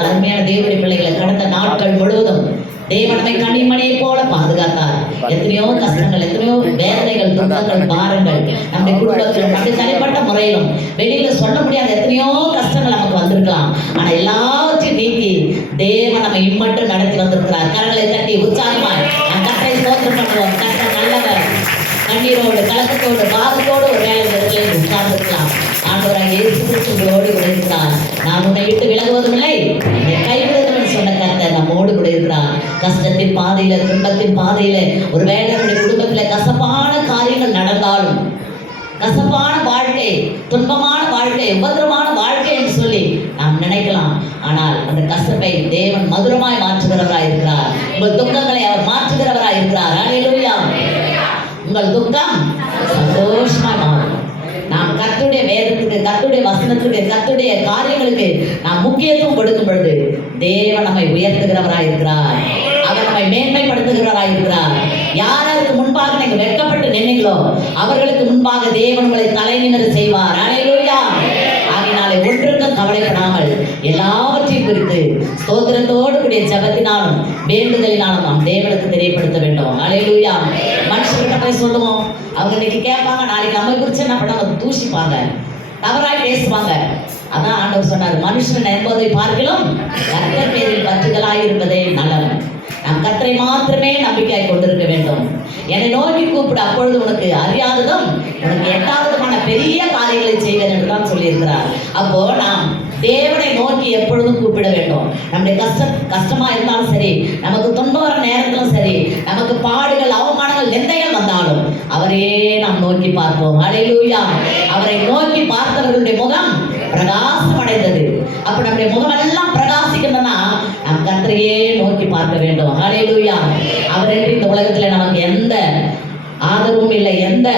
அருமையான தேவனுடைய பிள்ளைகளை கடந்த நாட்கள் முழுவதும் தேவன் நம்மை கனிமணியை போல பாதுகாத்தார். எத்தனையோ கஷ்டங்கள், எத்தனையோ வேதனைகள், துன்பங்கள், பாரங்கள் நம்முடைய குடும்பத்திலும் நம்முடைய தனிப்பட்ட முறையிலும் வெளியில சொல்ல முடியாத எத்தனையோ கஷ்டங்கள் நமக்கு வந்திருக்கலாம். ஆனா எல்லாவற்றையும் நீக்கி தேவன் நம்ம இம்மட்டும் நடத்தி வந்திருக்கிறார். கரங்களை தட்டி உற்சாகமாய் நம் கர்த்தரை ஸ்தோத்திரம் பண்ணுவோம். கர்த்தர் நல்லவர். கண்ணீரோடு கலக்கத்தோடு பாவத்தோடு ஒரு வேலை இடத்துல உட்கார்ந்துருக்கலாம். ஆண்டவராக இயேசு கிறிஸ்து உங்களோடு கூட இருக்கிறார். நான் உன்னை விட்டு விலகுவதும் இல்லை, என்னை கைவிடுவதும் சொன்ன கர்த்தர் நம்மோடு கூட இருக்கிறார். கஷ்டத்தின் பாதையில, துன்பத்தின் பாதையில, ஒருவேளை நம்முடைய குடும்பத்துல கசப்பான காரியங்கள் நடந்தாலும், கசப்பான வாழ்க்கை, துன்பமான வாழ்க்கை, உபத்திரமான வாழ்க்கை என்று சொல்லி நாம் நினைக்கலாம். ஆனால் அந்த கசப்பை தேவன் மதுரமாய் மாற்றுகிறவராய் இருக்கிறார். உங்கள் துக்கங்களை அவர் மாற்றுகிறவராய் இருக்கிறார். அல்லேலூயா. உங்கள் துக்கம் சந்தோஷமாய் மாறும். நாம் கர்த்தருடைய வேதத்துக்கு, கர்த்தருடைய வசனத்துக்கு, கர்த்தருடைய காரியங்களுக்கு நாம் முக்கியத்துவம் கொடுக்கும் பொழுது தேவன் நம்மை உயர்த்துகிறவராய் இருக்கிறார். அவர் நம்மை மேன்மைப்படுத்துகிறவராய் இருக்கிறார். யாருக்கு முன்பாக நீங்க வெட்கப்பட்டு நின்னீங்களோ அவர்களுக்கு முன்பாக தேவன் உங்களை தலை நிமிர செய்வார். அல்லேலூயா. ஆகினாலே ஒன்றுக்கும் கவலைப்படாமல் எல்லாவற்றையும் குறித்து ஸ்தோத்திரத்தோடு கூடிய ஜெபத்தினாலும் வேண்டுதலினாலும் நாம் தேவனுக்கு தெரியப்படுத்த வேண்டும். அல்லேலூயா. மனுஷர்கிட்ட போய் சொல்லுவோம், அவங்க இன்னைக்கு கேட்பாங்க, நாளைக்கு நம்ம குறித்து என்ன பண்ணாங்க, தூஷிப்பாங்க, தவறாய் பேசுவாங்க. அதான் ஆண்டவர் சொன்னார், மனுஷன் என்பதை பார்க்கிலும் கர்த்தர் பேரில் பற்றுதலாய் இருப்பதே நல்லவன். நாம் கர்த்தரை மாத்திரமே நம்பிக்கையாய் கொண்டிருக்க வேண்டும். என்னை நோக்கி கூப்பிட, அப்பொழுது உனக்கு அறியாததும் உனக்கு எட்டாவதுமான பெரிய காரியங்களை செய்வேன் என்று தான் சொல்லியிருக்கிறார். அப்போ நாம் தேவனை நோக்கி எப்பொழுதும் கூப்பிட வேண்டும். நம்முடைய கஷ்டமா இருந்தாலும் சரி, நமக்கு துன்பம் வர நேரத்திலும் சரி, நமக்கு பாடுகள், அவமானங்கள், நிந்தைகள் வந்தாலும் அவரையே நாம் நோக்கி பார்ப்போம். அல்லேலூயா. அவரை நோக்கி பார்த்தவர்களுடைய முகம் பிரகாசம் அடைந்தது. அப்ப நம்முடைய முகம் எல்லாம் பிரகாசிக்கணும்னா நாம் கர்த்தரையே நோக்கி பார்க்க வேண்டும். அல்லேலூயா. அவரென்று இந்த உலகத்துல நமக்கு எந்த ஆதரவும் இல்லை, எந்த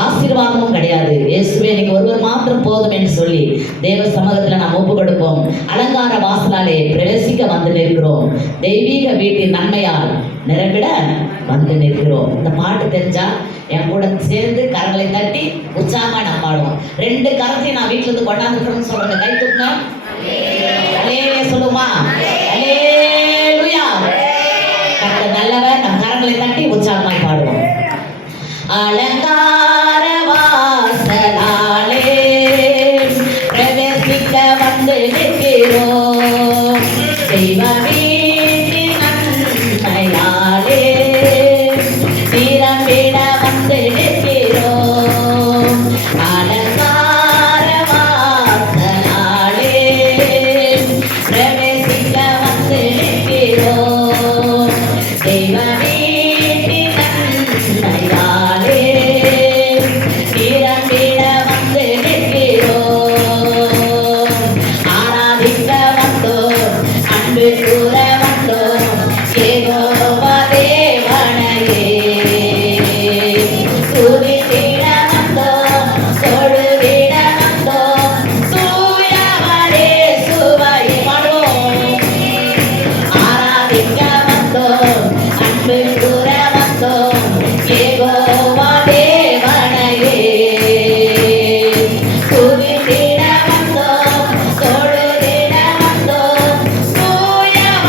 ஆசீர்வாதமும் கிடையாது. இயேசுவே நீங்க ஒருவர் மாத்திரம் போதும் என்று சொல்லி தேவ சமூகத்துல நாம் ஒப்பு கொடுப்போம். அலங்கார வாசலாலே பிரவேசிக்க வந்து நிற்கிறோம். தெய்வீக வீட்டின் நன்மையால் நிரம்பிட வந்து நிற்கிறோம். இந்த பாட்டு தெரிஞ்சா என் கூட சேர்ந்து கரங்களை தட்டி உற்சாகமா நாம் பாடுவோம். 2 கரத்தையும் நான் வீட்டுல இருந்து கொண்டாந்துக்கிறோம்னு சொல்லுங்க. கை தூக்குங்க. அல்லேலூயா சொல்லுமா. அல்லேலூயா. கர்த்தர் நல்லவர். நம் கரங்களை தட்டி உற்சாகமாய் பாடுவோம். அலங்கார வாசலாலே பிரவேசிக்க வந்து நிற்கிறோம். தெய்வ வீட்டின் நன்மையாலே நிரம்பிட வந்து நிற்கிறோம். அலங்கார வாசலாலே பிரவேசிக்க வந்து நிற்கிறோம். தெய்வ வீட்டின் நன்மையாலே நிரம்பிட வந்து நிற்கிறோம். ஆராதிக்க வந்தோம், அன்பு கூற வந்தோம், யெகோவா தேவனையே துதித்திட வந்தோம், தொழுதிட வந்தோம், தூயவரே சுவையை பாடுவோம். ஆராதிக்க வந்தோம், அன்பு கூற வந்தோம், யெகோவா தேவனையே துதித்திட வந்தோம், தொழுதிட வந்தோம், தூயவரே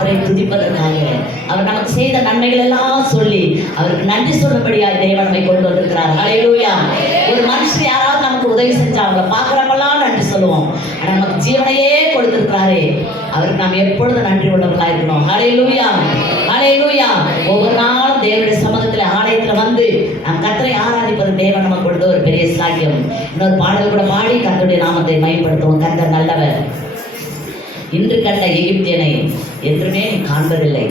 அவரை துதிப்பதற்காக, அவர் நமக்கு செய்த நன்மைகள் எல்லாம் சொல்லி அவருக்கு நன்றி சொல்லும்படியாக தேவன் நம்மை கொண்டு வந்திருக்கிறார். ஹல்லேலூயா. ஒரு மனுஷன் யாராவது நமக்கு உதவி செஞ்சா அவங்களை பார்க்குறப்பெல்லாம் நன்றி சொல்லுவோம். ஆனால் நமக்கு ஜீவனையே கொடுத்திருக்கிறாரே, அவருக்கு நாம் எப்பொழுதும் நன்றி உள்ளவர்களாக இருக்கணும். ஹல்லேலூயா, ஹல்லேலூயா. ஒவ்வொரு நாளும் தேவனுடைய சமூகத்தில் ஆலயத்தில் வந்து நாம் கர்த்தரை ஆராதிப்பது தேவன் நமக்கு கொடுத்த ஒரு பெரிய சாக்கியம். இன்னொரு பாடல் கூட பாடி கர்த்தருடைய நாமத்தை மகிமைப்படுத்துவோம். கர்த்தர் நல்லவர். இன்று கண்ட எகிப்தியனை என்றுமே நீ காண்பதில்லை.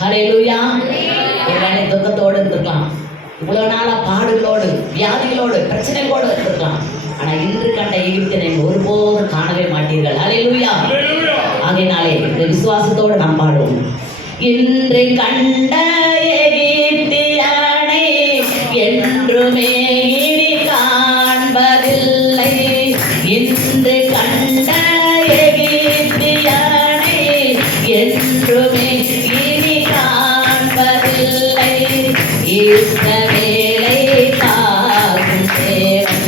ஹல்லேலூயா. ஒருவேளை துக்கத்தோடு இருந்திருக்கலாம், இவ்வளவு நாளா பாடுகளோடு வியாதிகளோடு பிரச்சனைகளோடு இருந்திருக்கலாம். ஆனா இன்று கண்ட எகிப்தியனை ஒருபோதும் காணவே மாட்டீர்கள். ஹல்லேலூயா. ஆகையினாலே இந்த விசுவாசத்தோடு நாம் பாடுவோம். இன்று கண்ட எகிப்தியனை என்றுமே இனி காண்பதில்லை. இன்று கண்ட எகிப்தியனை என்றுமே இனி காண்பதில்லை. இஸ்ரவேலை காக்கும் தேவன்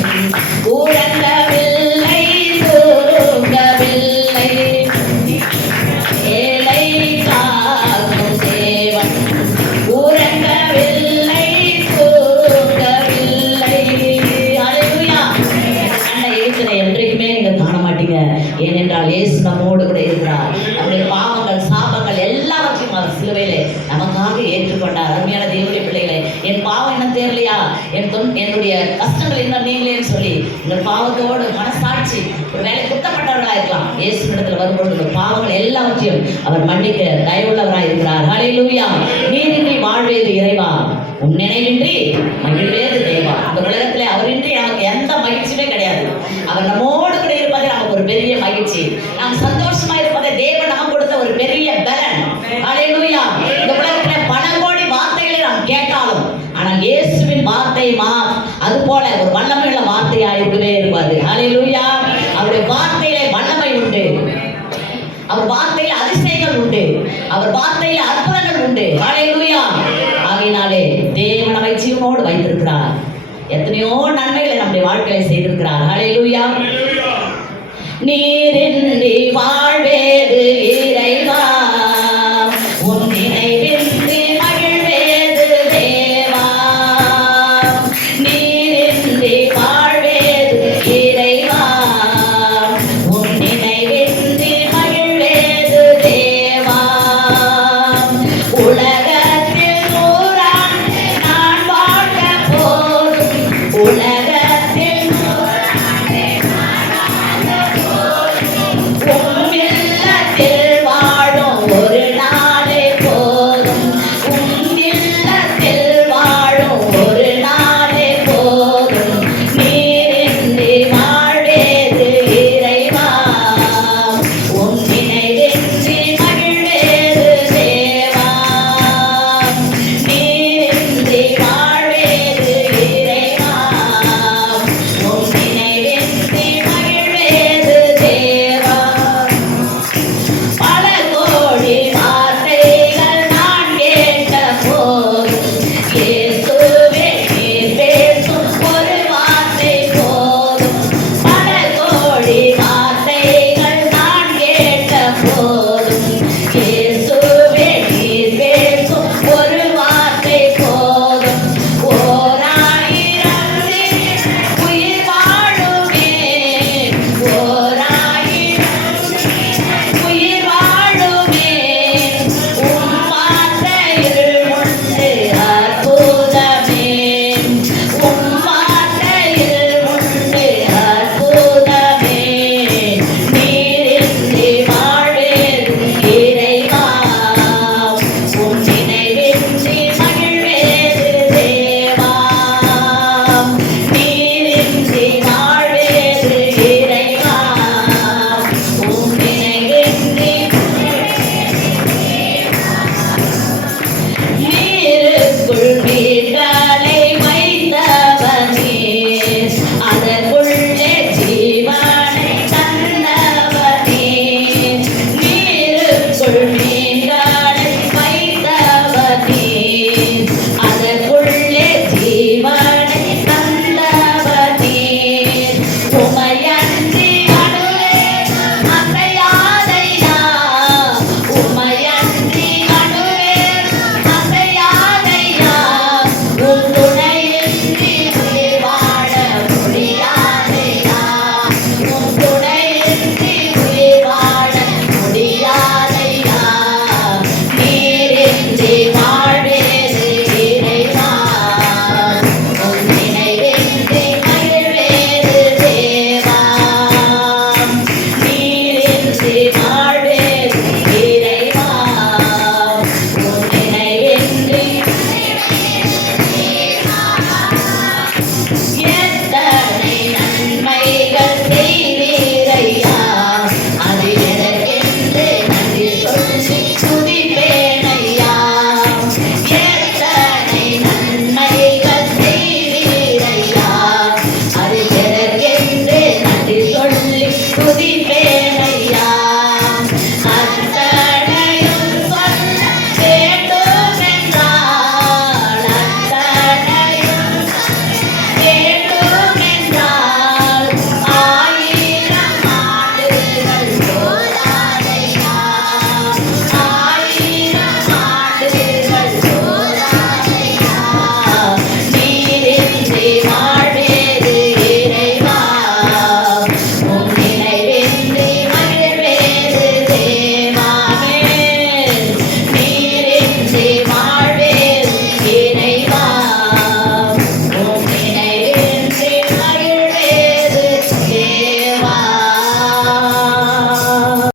உறங்கவில்லை, தூங்கவில்லை. ஏழை காக்கும் தேவன் உறங்கவில்லை, தூங்கவில்லை. ஹல்லேலூயா. கண்ட இயேசுவை என்றைக்குமே நீங்க காண மாட்டீங்க. ஏனென்றால் இயேசு நம்மோடு கூட இருக்கிறார். நம்முடைய பாவங்கள் சாபங்கள் எல்லாவற்றையும் அவர் சிலுவையிலே நமக்காக ஏற்றுக்கொண்டார். அருமையான தேவனுடைய பிள்ளைகளே, என் பாவம் என்ன தெரியலையா, என்னுடைய கஷ்டங்கள் என்ன நீங்களேன்னு சொல்லி உங்கள் பாவத்தோடு மனசாட்சி ஒரு வேலை குத்தப்பட்டவர்களாக இருக்கலாம். இயேசு இடத்துல வரும்பொழுது உங்கள் பாவங்கள் எல்லாவற்றையும் அவர் மன்னிக்க தயவுள்ளவராக இருக்கிறார். ஹல்லேலூயா. நீரின்றி வாழ்வேது இறைவா, உன் நினைவின்றி மகிழ்வேது தேவா. இந்த உலகத்திலே அவரின்றி நமக்கு எந்த மகிழ்ச்சியுமே கிடையாது. அவர் நம்மோடு கூட இருப்பதே நமக்கு ஒரு பெரிய மகிழ்ச்சி. நாம் சந்தோஷமா இருப்பதை தேவன் நமக்கு கொடுத்த ஒரு பெரிய பலன். ஹல்லேலூயா. இந்த உலகத்திலே பல கோடி வார்த்தைகளை நாம் கேட்டாலும் ஆனால் இயேசுவின் வார்த்தை அது போல ஒரு வல்லமையுள்ள வார்த்தையா இருக்கவே இருப்பாது. ஹல்லேலூயா. அவருடைய வார்த்தையிலே வல்லமை உண்டு, அவர் வார்த்தையில் அதிசயங்கள் உண்டு, அவர் வார்த்தையில் அற்புதங்கள் உண்டு. ஹல்லேலூயா. ஆகையினாலே தேவன் நம்மை ஜீவனோடு வைத்திருக்கிறார். எத்தனையோ நன்மைகளை நம்முடைய வாழ்க்கையை செய்திருக்கிறார். ஹல்லேலூயா. நீரின்றி வாழ்வேது இறைவா, உன் நினைவின்றி மகிழ்வேது தேவா. நீரின்றி வாழ்வேது இறைவா, உன் நினைவின்றி மகிழ்வேது தேவா. உலகத்தில் நூறாண்டு நான் வாழ போதும், உலகத்தில் நூறாண்டு நான் வாழ போதும், உம்மில்லை உயர்த்தி துதி